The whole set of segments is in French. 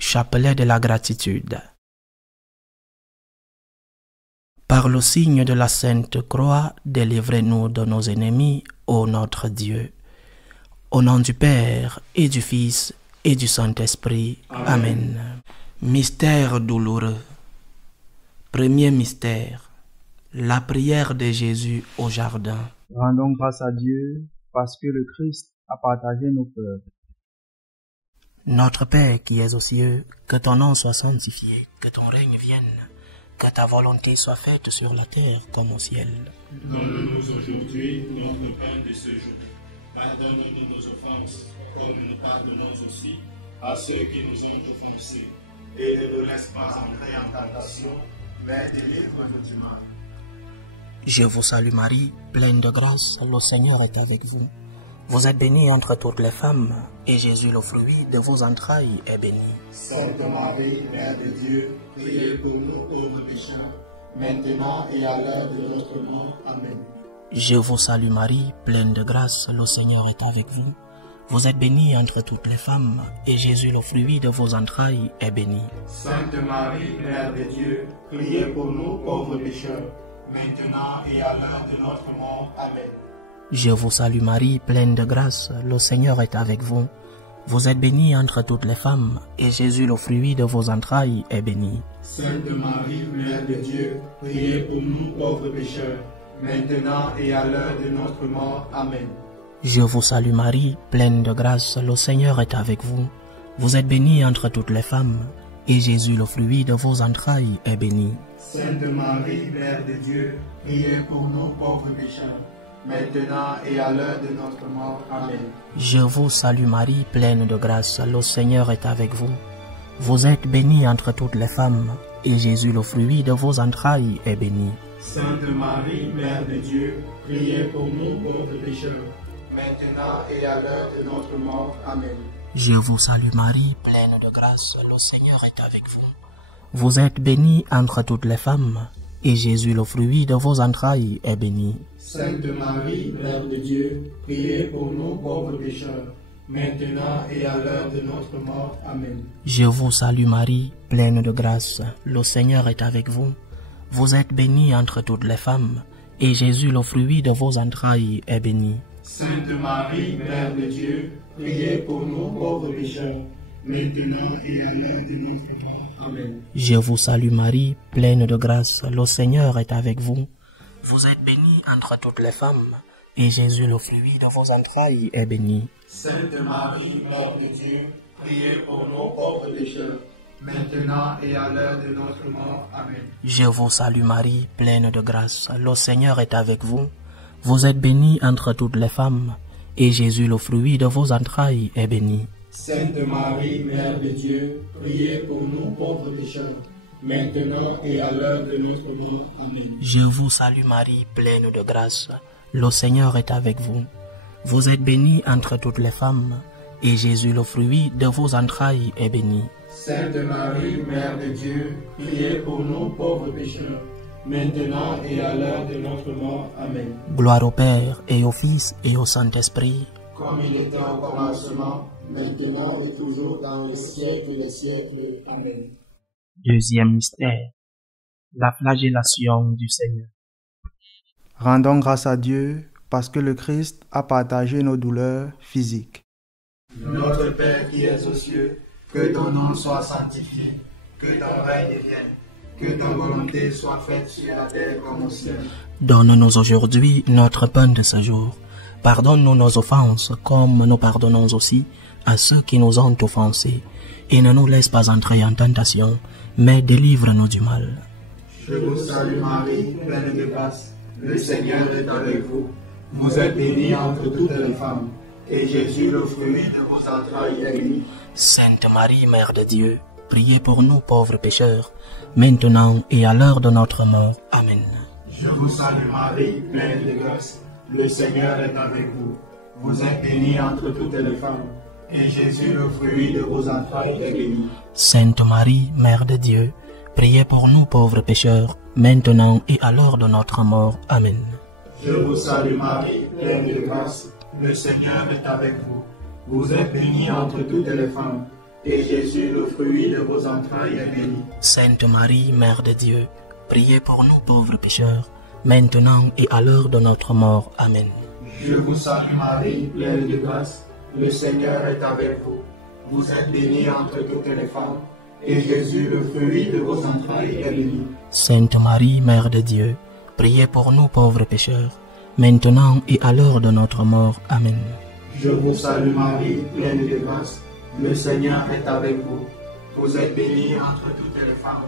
Chapelet de la gratitude. Par le signe de la Sainte Croix, délivrez-nous de nos ennemis, ô notre Dieu. Au nom du Père, et du Fils, et du Saint-Esprit. Amen. Mystère douloureux. Premier mystère, la prière de Jésus au jardin. Rendons grâce à Dieu parce que le Christ a partagé nos peurs. Notre Père qui es aux cieux, que ton nom soit sanctifié, que ton règne vienne, que ta volonté soit faite sur la terre comme au ciel. Donne-nous aujourd'hui notre pain de ce jour. Pardonne-nous nos offenses, comme nous pardonnons aussi à ceux qui nous ont offensés. Et ne nous laisse pas entrer en tentation, mais délivre-nous du mal. Je vous salue Marie, pleine de grâce, le Seigneur est avec vous. Vous êtes bénie entre toutes les femmes, et Jésus, le fruit de vos entrailles, est béni. Sainte Marie, Mère de Dieu, priez pour nous pauvres pécheurs, maintenant et à l'heure de notre mort. Amen. Je vous salue Marie, pleine de grâce, le Seigneur est avec vous. Vous êtes bénie entre toutes les femmes, et Jésus, le fruit de vos entrailles, est béni. Sainte Marie, Mère de Dieu, priez pour nous pauvres pécheurs, maintenant et à l'heure de notre mort. Amen. Je vous salue Marie, pleine de grâce, le Seigneur est avec vous. Vous êtes bénie entre toutes les femmes, et Jésus, le fruit de vos entrailles, est béni. Sainte Marie, Mère de Dieu, priez pour nous pauvres pécheurs, maintenant et à l'heure de notre mort. Amen. Je vous salue Marie, pleine de grâce, le Seigneur est avec vous. Vous êtes bénie entre toutes les femmes, et Jésus, le fruit de vos entrailles, est béni. Sainte Marie, Mère de Dieu, priez pour nous pauvres pécheurs, maintenant et à l'heure de notre mort. Amen. Je vous salue Marie, pleine de grâce, le Seigneur est avec vous. Vous êtes bénie entre toutes les femmes, et Jésus, le fruit de vos entrailles, est béni. Sainte Marie, Mère de Dieu, priez pour nous pauvres pécheurs, maintenant et à l'heure de notre mort. Amen. Je vous salue Marie, pleine de grâce, le Seigneur est avec vous. Vous êtes bénie entre toutes les femmes, et Jésus, le fruit de vos entrailles, est béni. Sainte Marie, Mère de Dieu, priez pour nous pauvres pécheurs, maintenant et à l'heure de notre mort. Amen. Je vous salue Marie, pleine de grâce, le Seigneur est avec vous. Vous êtes bénie entre toutes les femmes, et Jésus, le fruit de vos entrailles, est béni. Sainte Marie, Mère de Dieu, priez pour nous pauvres pécheurs, maintenant et à l'heure de notre mort. Amen. Je vous salue Marie, pleine de grâce, le Seigneur est avec vous. Vous êtes bénie entre toutes les femmes, et Jésus, le fruit de vos entrailles, est béni. Sainte Marie, Mère de Dieu, priez pour nous pauvres pécheurs, maintenant et à l'heure de notre mort. Amen. Je vous salue Marie, pleine de grâce, le Seigneur est avec vous. Vous êtes bénie entre toutes les femmes, et Jésus, le fruit de vos entrailles, est béni. Sainte Marie, Mère de Dieu, priez pour nous pauvres pécheurs, maintenant et à l'heure de notre mort. Amen. Je vous salue Marie, pleine de grâce, le Seigneur est avec vous. Vous êtes bénie entre toutes les femmes, et Jésus, le fruit de vos entrailles, est béni. Sainte Marie, Mère de Dieu, priez pour nous pauvres pécheurs, maintenant et à l'heure de notre mort. Amen. Gloire au Père, et au Fils, et au Saint-Esprit. Comme il était au commencement, maintenant et toujours dans les siècles des siècles. Amen. Deuxième mystère, la flagellation du Seigneur. Rendons grâce à Dieu parce que le Christ a partagé nos douleurs physiques. Notre Père qui es aux cieux, que ton nom soit sanctifié, que ton règne vienne, que ta volonté soit faite sur la terre comme au ciel. Donne-nous aujourd'hui notre pain de ce jour. Pardonne-nous nos offenses, comme nous pardonnons aussi à ceux qui nous ont offensés. Et ne nous laisse pas entrer en tentation, mais délivre-nous du mal. Je vous salue Marie, pleine de grâce, le Seigneur est avec vous. Vous êtes bénie entre toutes les femmes, et Jésus, le fruit de vos entrailles, est béni. Sainte Marie, Mère de Dieu, priez pour nous pauvres pécheurs, maintenant et à l'heure de notre mort. Amen. Je vous salue Marie, pleine de grâce, le Seigneur est avec vous. Vous êtes bénie entre toutes les femmes, et Jésus, le fruit de vos entrailles, est béni. Sainte Marie, Mère de Dieu, priez pour nous pauvres pécheurs, maintenant et à l'heure de notre mort. Amen. Je vous salue Marie, pleine de grâce, le Seigneur est avec vous. Vous êtes bénie entre toutes les femmes, et Jésus, le fruit de vos entrailles, est béni. Sainte Marie, Mère de Dieu, priez pour nous pauvres pécheurs, maintenant et à l'heure de notre mort. Amen. Je vous salue Marie, pleine de grâce, le Seigneur est avec vous. Vous êtes bénie entre toutes les femmes, et Jésus, le fruit de vos entrailles, est béni. Sainte Marie, Mère de Dieu, priez pour nous pauvres pécheurs, maintenant et à l'heure de notre mort. Amen. Je vous salue Marie, pleine de grâce, le Seigneur est avec vous. Vous êtes bénie entre toutes les femmes,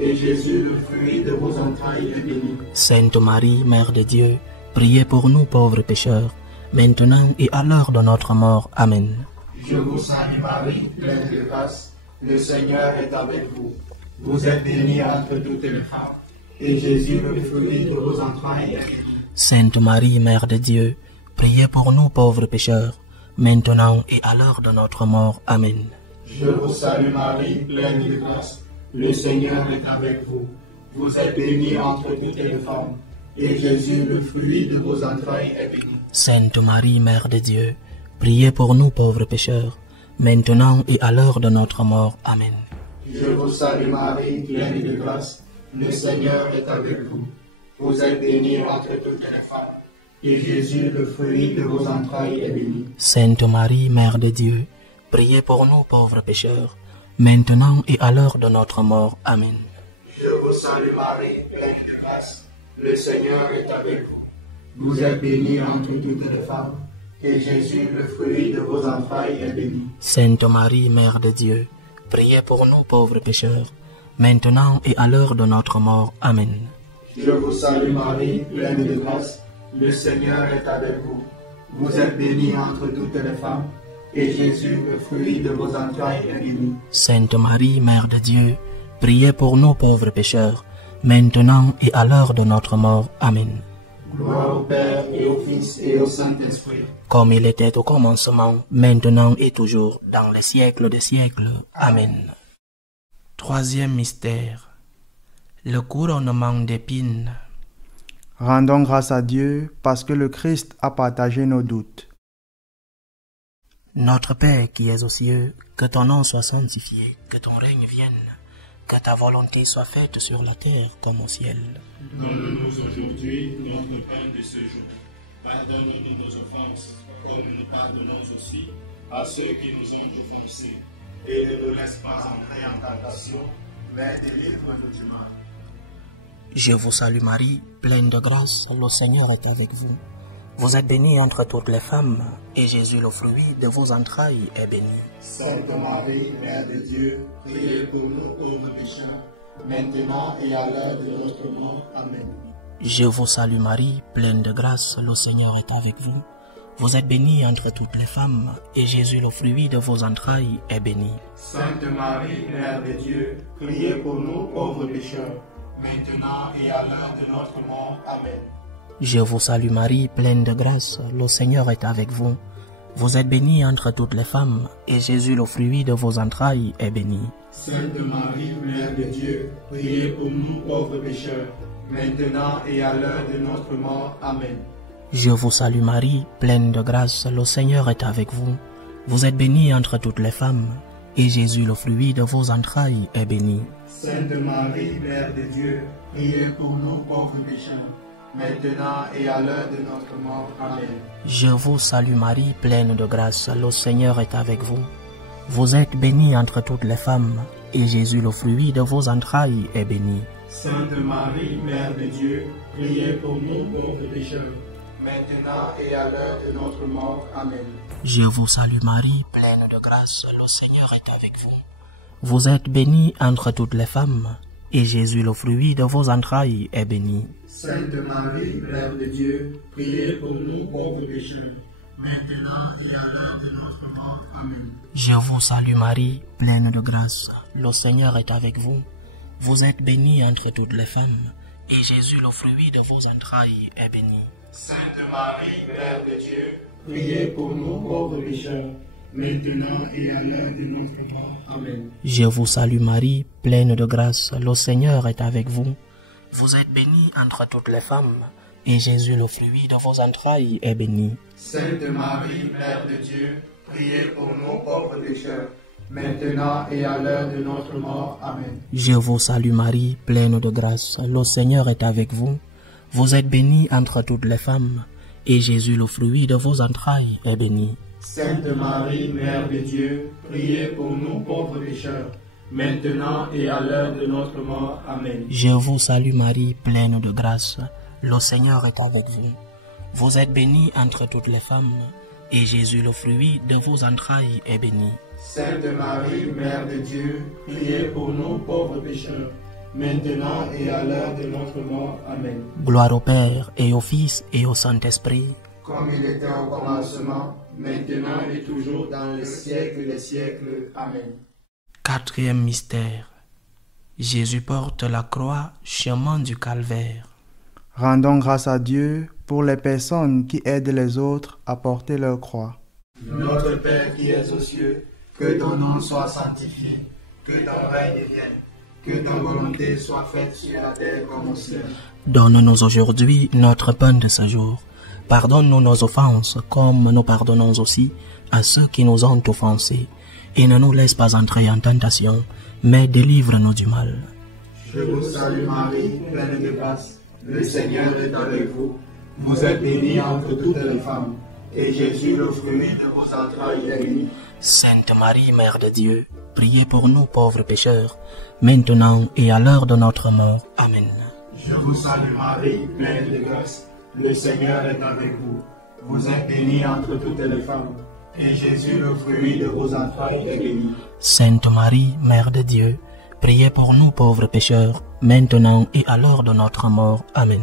et Jésus, le fruit de vos entrailles, est béni. Sainte Marie, Mère de Dieu, priez pour nous pauvres pécheurs, maintenant et à l'heure de notre mort. Amen. Je vous salue Marie, pleine de grâce, le Seigneur est avec vous. Vous êtes bénie entre toutes les femmes, et Jésus, le fruit de vos entrailles, est béni. Sainte Marie, Mère de Dieu, priez pour nous pauvres pécheurs, maintenant et à l'heure de notre mort. Amen. Je vous salue Marie, pleine de grâce, le Seigneur est avec vous. Vous êtes bénie entre toutes les femmes, et Jésus, le fruit de vos entrailles, est béni. Sainte Marie, Mère de Dieu, priez pour nous pauvres pécheurs, maintenant et à l'heure de notre mort. Amen. Je vous salue Marie, pleine de grâce, le Seigneur est avec vous. Vous êtes bénie entre toutes les femmes, et Jésus, le fruit de vos entrailles, est béni. Sainte Marie, Mère de Dieu, priez pour nous pauvres pécheurs, maintenant et à l'heure de notre mort. Amen. Je vous salue Marie, pleine de grâce, le Seigneur est avec vous. Vous êtes bénie entre toutes les femmes, et Jésus, le fruit de vos entrailles, est béni. Sainte Marie, Mère de Dieu, priez pour nous pauvres pécheurs, maintenant et à l'heure de notre mort. Amen. Je vous salue Marie, pleine de grâce, le Seigneur est avec vous. Vous êtes bénie entre toutes les femmes, et Jésus, le fruit de vos entrailles, est béni. Sainte Marie, Mère de Dieu, priez pour nous pauvres pécheurs, maintenant et à l'heure de notre mort. Amen. Gloire au Père et au Fils et au Saint-Esprit. Comme il était au commencement, maintenant et toujours, dans les siècles des siècles. Amen. Troisième mystère, le couronnement d'épines. Rendons grâce à Dieu parce que le Christ a partagé nos doutes. Notre Père qui es aux cieux, que ton nom soit sanctifié, que ton règne vienne, que ta volonté soit faite sur la terre comme au ciel. Donne-nous aujourd'hui notre pain de ce jour. Pardonne-nous nos offenses, comme nous pardonnons aussi à ceux qui nous ont offensés. Et ne nous laisse pas entrer en tentation, mais délivre-nous du mal. Je vous salue Marie, pleine de grâce, le Seigneur est avec vous. Vous êtes bénie entre toutes les femmes, et Jésus, le fruit de vos entrailles, est béni. Sainte Marie, Mère de Dieu, priez pour nous pauvres pécheurs, maintenant et à l'heure de notre mort. Amen. Je vous salue Marie, pleine de grâce, le Seigneur est avec vous. Vous êtes bénie entre toutes les femmes, et Jésus, le fruit de vos entrailles, est béni. Sainte Marie, Mère de Dieu, priez pour nous pauvres pécheurs, maintenant et à l'heure de notre mort. Amen. Je vous salue Marie, pleine de grâce, le Seigneur est avec vous. Vous êtes bénie entre toutes les femmes, et Jésus, le fruit de vos entrailles, est béni. Sainte Marie, Mère de Dieu, priez pour nous pauvres pécheurs, maintenant et à l'heure de notre mort. Amen. Je vous salue Marie, pleine de grâce, le Seigneur est avec vous. Vous êtes bénie entre toutes les femmes, et Jésus, le fruit de vos entrailles, est béni. Sainte Marie, Mère de Dieu, priez pour nous pauvres pécheurs, maintenant et à l'heure de notre mort. Amen. Je vous salue Marie, pleine de grâce, le Seigneur est avec vous. Vous êtes bénie entre toutes les femmes, et Jésus, le fruit de vos entrailles, est béni. Sainte Marie, Mère de Dieu, priez pour nous pauvres pécheurs, maintenant et à l'heure de notre mort. Amen. Je vous salue Marie, pleine de grâce, le Seigneur est avec vous. Vous êtes bénie entre toutes les femmes, et Jésus, le fruit de vos entrailles, est béni. Sainte Marie, Mère de Dieu, priez pour nous pauvres pécheurs, maintenant et à l'heure de notre mort. Amen. Je vous salue Marie, pleine de grâce, le Seigneur est avec vous. Vous êtes bénie entre toutes les femmes, et Jésus, le fruit de vos entrailles, est béni. Sainte Marie, Mère de Dieu, priez pour nous pauvres pécheurs, maintenant et à l'heure de notre mort. Amen. Je vous salue Marie, pleine de grâce, le Seigneur est avec vous. Vous êtes bénie entre toutes les femmes, et Jésus, le fruit de vos entrailles, est béni. Sainte Marie, Mère de Dieu, priez pour nous pauvres pécheurs, maintenant et à l'heure de notre mort. Amen. Je vous salue Marie, pleine de grâce, le Seigneur est avec vous. Vous êtes bénie entre toutes les femmes, et Jésus, le fruit de vos entrailles, est béni. Sainte Marie, Mère de Dieu, priez pour nous pauvres pécheurs, maintenant et à l'heure de notre mort. Amen. Je vous salue Marie, pleine de grâce, le Seigneur est avec vous. Vous êtes bénie entre toutes les femmes, et Jésus, le fruit de vos entrailles, est béni. Sainte Marie, Mère de Dieu, priez pour nous pauvres pécheurs, maintenant et à l'heure de notre mort. Amen. Gloire au Père, et au Fils, et au Saint-Esprit. Comme il était au commencement, maintenant et toujours dans les siècles des siècles. Amen. Quatrième mystère. Jésus porte la croix, chemin du calvaire. Rendons grâce à Dieu pour les personnes qui aident les autres à porter leur croix. Notre Père qui es aux cieux, que ton nom soit sanctifié, que ton règne vienne, que ta volonté soit faite sur la terre comme au ciel. Donne-nous aujourd'hui notre pain de ce jour. Pardonne-nous nos offenses, comme nous pardonnons aussi à ceux qui nous ont offensés. Et ne nous laisse pas entrer en tentation, mais délivre-nous du mal. Je vous salue Marie, pleine de grâce, le Seigneur est avec vous. Vous êtes bénie entre toutes les femmes, et Jésus, le fruit de vos entrailles, est béni. Sainte Marie, Mère de Dieu, priez pour nous pauvres pécheurs, maintenant et à l'heure de notre mort. Amen. Je vous salue Marie, pleine de grâce, le Seigneur est avec vous. Vous êtes bénie entre toutes les femmes, et Jésus, le fruit de vos entrailles, est béni. Sainte Marie, Mère de Dieu, priez pour nous pauvres pécheurs, maintenant et à l'heure de notre mort. Amen.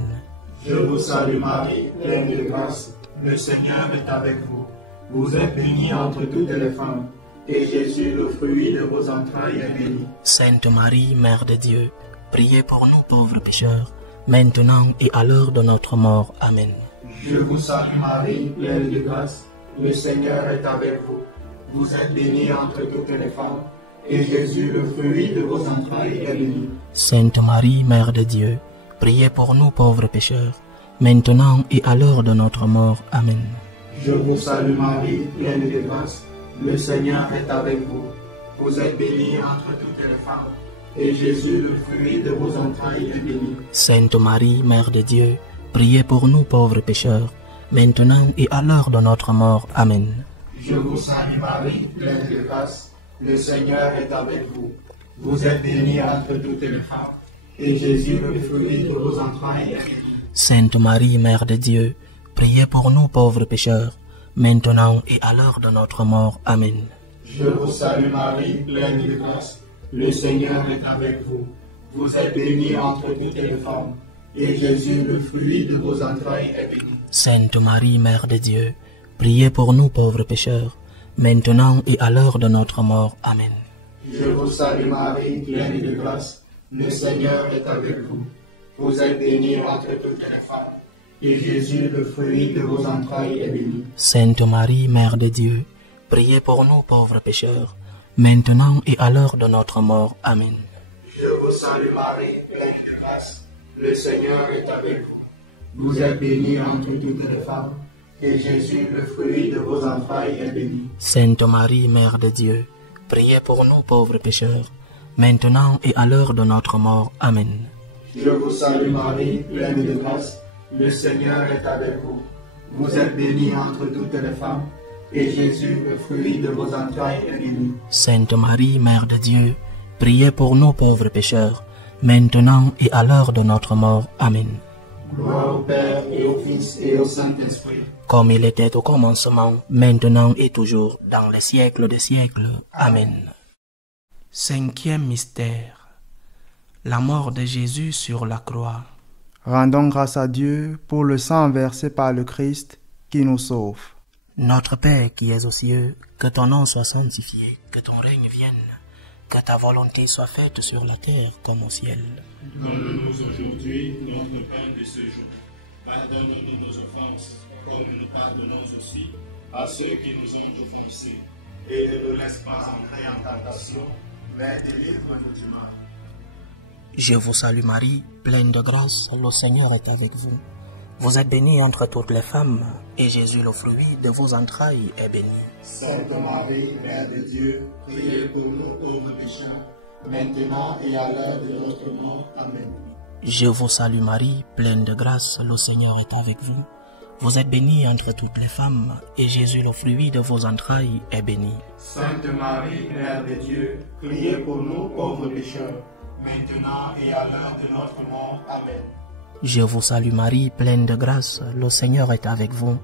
Je vous salue Marie, pleine de grâce, le Seigneur est avec vous. Vous êtes bénie entre toutes les femmes, et Jésus, le fruit de vos entrailles, est béni. Sainte Marie, Mère de Dieu, priez pour nous pauvres pécheurs, maintenant et à l'heure de notre mort. Amen. Je vous salue Marie, pleine de grâce, le Seigneur est avec vous. Vous êtes bénie entre toutes les femmes, et Jésus, le fruit de vos entrailles, est béni. Sainte Marie, Mère de Dieu, priez pour nous pauvres pécheurs, maintenant et à l'heure de notre mort. Amen. Je vous salue Marie, pleine de grâce, le Seigneur est avec vous. Vous êtes bénie entre toutes les femmes, et Jésus, le fruit de vos entrailles, est béni. Sainte Marie, Mère de Dieu, priez pour nous pauvres pécheurs, maintenant et à l'heure de notre mort. Amen. Je vous salue Marie, pleine de grâce, le Seigneur est avec vous. Vous êtes bénie entre toutes les femmes, et Jésus, le fruit de vos entrailles, est béni. Sainte Marie, Mère de Dieu, priez pour nous pauvres pécheurs, maintenant et à l'heure de notre mort. Amen. Je vous salue Marie, pleine de grâce, le Seigneur est avec vous. Vous êtes bénie entre toutes les femmes, et Jésus, le fruit de vos entrailles, est béni. Sainte Marie, Mère de Dieu, priez pour nous pauvres pécheurs, maintenant et à l'heure de notre mort. Amen. Je vous salue Marie, pleine de grâce, le Seigneur est avec vous. Vous êtes bénie entre toutes les femmes, et Jésus, le fruit de vos entrailles, est béni. Sainte Marie, Mère de Dieu, priez pour nous pauvres pécheurs, maintenant et à l'heure de notre mort. Amen. Je vous salue Marie, pleine de grâce, le Seigneur est avec vous. Vous êtes bénie entre toutes les femmes, et Jésus, le fruit de vos entrailles, est béni. Sainte Marie, Mère de Dieu, priez pour nous pauvres pécheurs, maintenant et à l'heure de notre mort. Amen. Je vous salue Marie, pleine de grâce, le Seigneur est avec vous. Vous êtes bénie entre toutes les femmes, et Jésus, le fruit de vos entrailles, est béni. Sainte Marie, Mère de Dieu, priez pour nous pauvres pécheurs, maintenant et à l'heure de notre mort. Amen. Gloire au Père et au Fils et au Saint-Esprit. Comme il était au commencement, maintenant et toujours, dans les siècles des siècles. Amen. Cinquième mystère. La mort de Jésus sur la croix. Rendons grâce à Dieu pour le sang versé par le Christ qui nous sauve. Notre Père qui es aux cieux, que ton nom soit sanctifié, que ton règne vienne, que ta volonté soit faite sur la terre comme au ciel. Donne-nous aujourd'hui notre pain de ce jour. Pardonne-nous nos offenses, comme nous pardonnons aussi à ceux qui nous ont offensés. Et ne nous laisse pas entrer en tentation, mais délivre-nous du mal. Je vous salue Marie, pleine de grâce, le Seigneur est avec vous. Vous êtes bénie entre toutes les femmes, et Jésus, le fruit de vos entrailles, est béni. Sainte Marie, Mère de Dieu, priez pour nous pauvres pécheurs, maintenant et à l'heure de notre mort. Amen. Je vous salue Marie, pleine de grâce, le Seigneur est avec vous. Vous êtes bénie entre toutes les femmes, et Jésus, le fruit de vos entrailles, est béni. Sainte Marie, Mère de Dieu, priez pour nous pauvres pécheurs, maintenant et à l'heure de notre mort. Amen. Je vous salue Marie, pleine de grâce, le Seigneur est avec vous.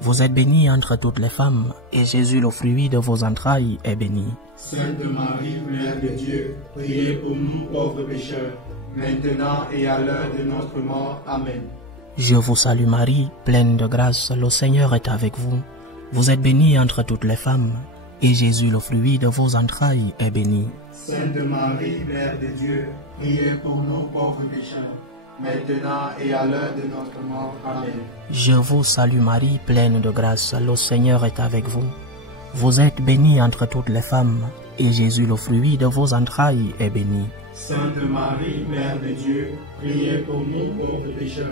Vous êtes bénie entre toutes les femmes, et Jésus, le fruit de vos entrailles, est béni. Sainte Marie, Mère de Dieu, priez pour nous pauvres pécheurs, maintenant et à l'heure de notre mort. Amen. Je vous salue Marie, pleine de grâce, le Seigneur est avec vous. Vous êtes bénie entre toutes les femmes, et Jésus, le fruit de vos entrailles, est béni. Sainte Marie, Mère de Dieu, priez pour nous pauvres pécheurs, maintenant et à l'heure de notre mort. Amen. Je vous salue Marie, pleine de grâce, le Seigneur est avec vous. Vous êtes bénie entre toutes les femmes, et Jésus, le fruit de vos entrailles, est béni. Sainte Marie, Mère de Dieu, priez pour nous pauvres pécheurs,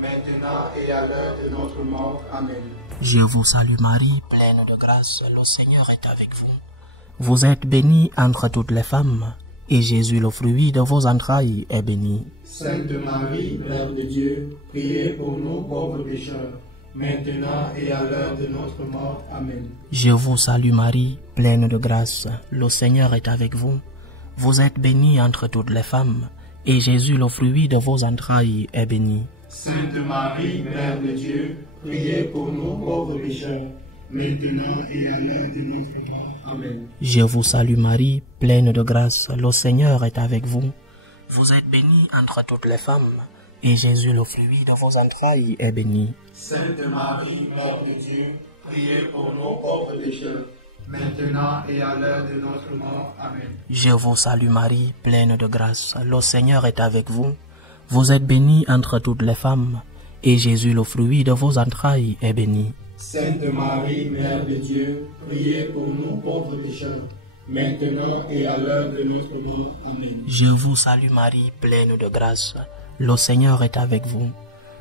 maintenant et à l'heure de notre mort. Amen. Je vous salue Marie, pleine de grâce, le Seigneur est avec vous. Vous êtes bénie entre toutes les femmes, et Jésus, le fruit de vos entrailles, est béni. Sainte Marie, Mère de Dieu, priez pour nous pauvres pécheurs, maintenant et à l'heure de notre mort. Amen. Je vous salue Marie, pleine de grâce, le Seigneur est avec vous. Vous êtes bénie entre toutes les femmes, et Jésus, le fruit de vos entrailles, est béni. Sainte Marie, Mère de Dieu, priez pour nous pauvres pécheurs, maintenant et à l'heure de notre mort. Amen. Je vous salue Marie, pleine de grâce, le Seigneur est avec vous. Vous êtes bénie entre toutes les femmes, et Jésus, le fruit de vos entrailles, est béni. Sainte Marie, Mère de Dieu, priez pour nous pauvres pécheurs, maintenant et à l'heure de notre mort. Amen. Je vous salue Marie, pleine de grâce, le Seigneur est avec vous. Vous êtes bénie entre toutes les femmes, et Jésus, le fruit de vos entrailles, est béni. Sainte Marie, Mère de Dieu, priez pour nous pauvres pécheurs, maintenant et à l'heure de notre mort. Amen. Je vous salue Marie, pleine de grâce, le Seigneur est avec vous.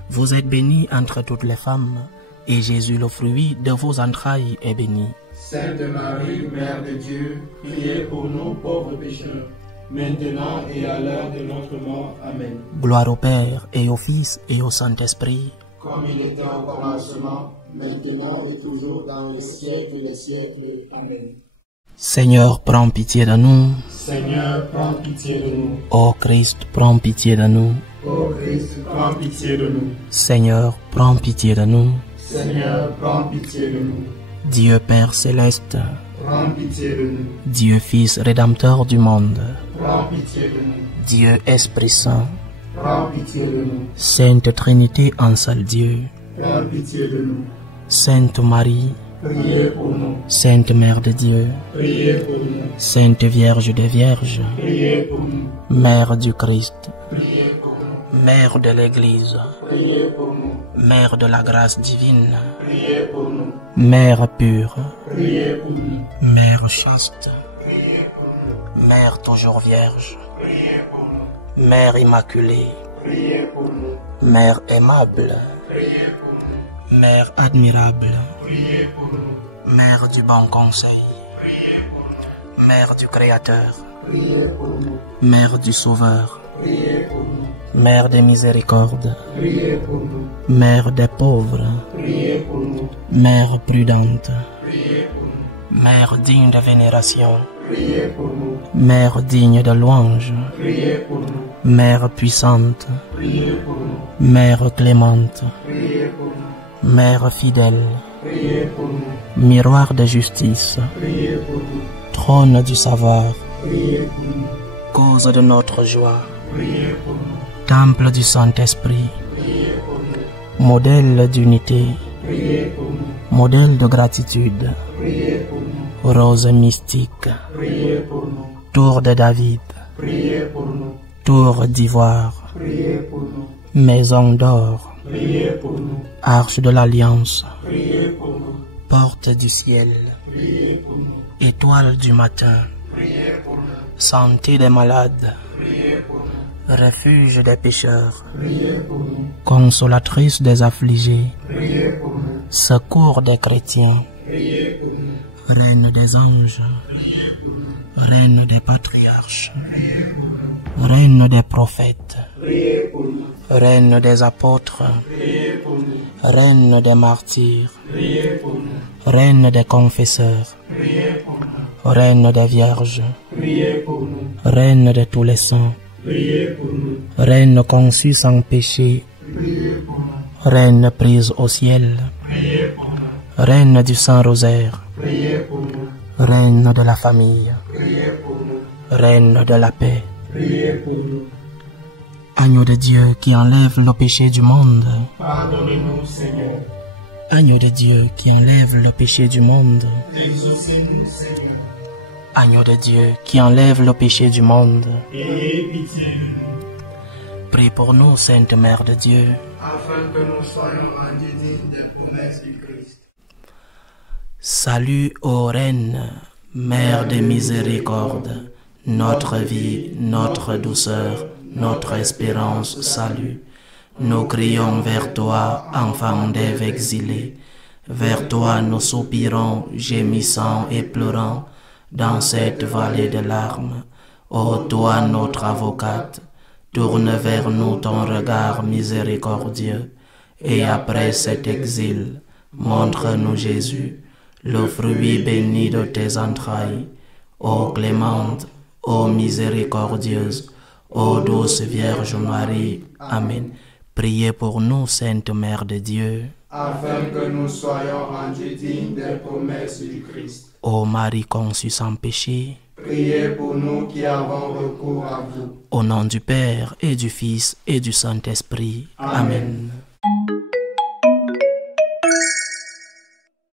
Vous êtes bénie entre toutes les femmes, et Jésus, le fruit de vos entrailles, est béni. Sainte Marie, Mère de Dieu, priez pour nous pauvres pécheurs, maintenant et à l'heure de notre mort. Amen. Gloire au Père, et au Fils, et au Saint-Esprit, comme il était au commencement, maintenant et toujours dans les siècles des siècles. Amen. Seigneur, prends pitié de nous. Seigneur, prends pitié de nous. Ô Christ, prends pitié de nous. Ô Christ, prends pitié de nous. Seigneur, prends pitié de nous. Seigneur, prends pitié de nous. Dieu Père céleste, prends pitié de nous. Dieu Fils rédempteur du monde, prends pitié de nous. Dieu Esprit Saint, prends pitié de nous. Sainte Trinité en seul Dieu, prends pitié de nous. Sainte Marie, priez pour nous. Sainte Mère de Dieu, priez pour nous. Sainte Vierge des Vierges, priez pour nous. Mère du Christ, priez pour nous. Mère de l'Église, priez pour nous. Mère de la grâce divine, priez pour nous. Mère pure, priez pour nous. Mère chaste, priez pour nous. Mère toujours vierge, priez pour nous. Mère immaculée, priez pour nous. Mère aimable, priez pour nous. Mère admirable, priez pour nous. Mère du bon conseil, priez pour nous. Mère du Créateur, priez pour nous. Mère du Sauveur, priez pour nous. Mère des miséricordes, priez pour nous. Mère des pauvres, priez pour nous. Mère prudente, priez pour nous. Mère digne de vénération, priez pour nous. Mère digne de louange, priez pour nous. Mère puissante, priez pour nous. Mère clémente, priez pour nous. Mère fidèle, priez pour nous. miroir de justice, priez pour nous. trône du savoir, priez pour nous. cause de notre joie, priez pour nous. temple du Saint-Esprit, priez pour nous. modèle d'unité, priez pour nous. modèle de gratitude, priez pour nous. rose mystique, priez pour nous. tour de David, priez pour nous. tour d'ivoire, priez pour nous. maison d'or, priez pour nous. arche de l'alliance, priez pour nous. porte du ciel, priez pour nous. étoile du matin, priez pour nous. santé des malades, priez pour nous. refuge des pécheurs, priez pour nous. consolatrice des affligés, Priez pour nous. secours des chrétiens, Priez pour nous. reine des anges, reine des patriarches, reine des prophètes, Priez pour nous. reine des apôtres, Priez pour nous. reine des martyrs, Priez pour nous. reine des confesseurs, Priez pour nous. reine des vierges, Priez pour nous. reine de tous les saints, Priez pour nous. reine conçue sans péché, Priez pour nous. reine prise au ciel, Priez pour nous. reine du Saint-Rosaire, Priez pour nous. reine de la famille, Priez pour nous. reine de la paix, Priez pour nous. agneau de Dieu qui enlève le péché du monde, Pardonnez-nous, Seigneur. agneau de Dieu qui enlève le péché du monde, Exaucez-nous, Seigneur. agneau de Dieu qui enlève le péché du monde, Ayez pitié de nous, prie pour nous, Sainte Mère de Dieu. afin que nous soyons rendus dignes des promesses du Christ. Salut ô Reine, Mère de miséricorde, notre vie, notre douceur, notre espérance, salut. Nous crions vers toi, enfant d'Ève exilée. Vers toi nous soupirons, gémissant et pleurant, dans cette vallée de larmes. Ô toi notre avocate, tourne vers nous ton regard miséricordieux, et après cet exil, montre-nous Jésus, le fruit béni de tes entrailles. Ô clémente, ô miséricordieuse, ô douce Vierge Marie. Amen. Priez pour nous, Sainte Mère de Dieu. Afin que nous soyons rendus dignes des promesses du Christ. Ô Marie conçue sans péché, Priez pour nous qui avons recours à vous. au nom du Père et du Fils et du Saint-Esprit. Amen.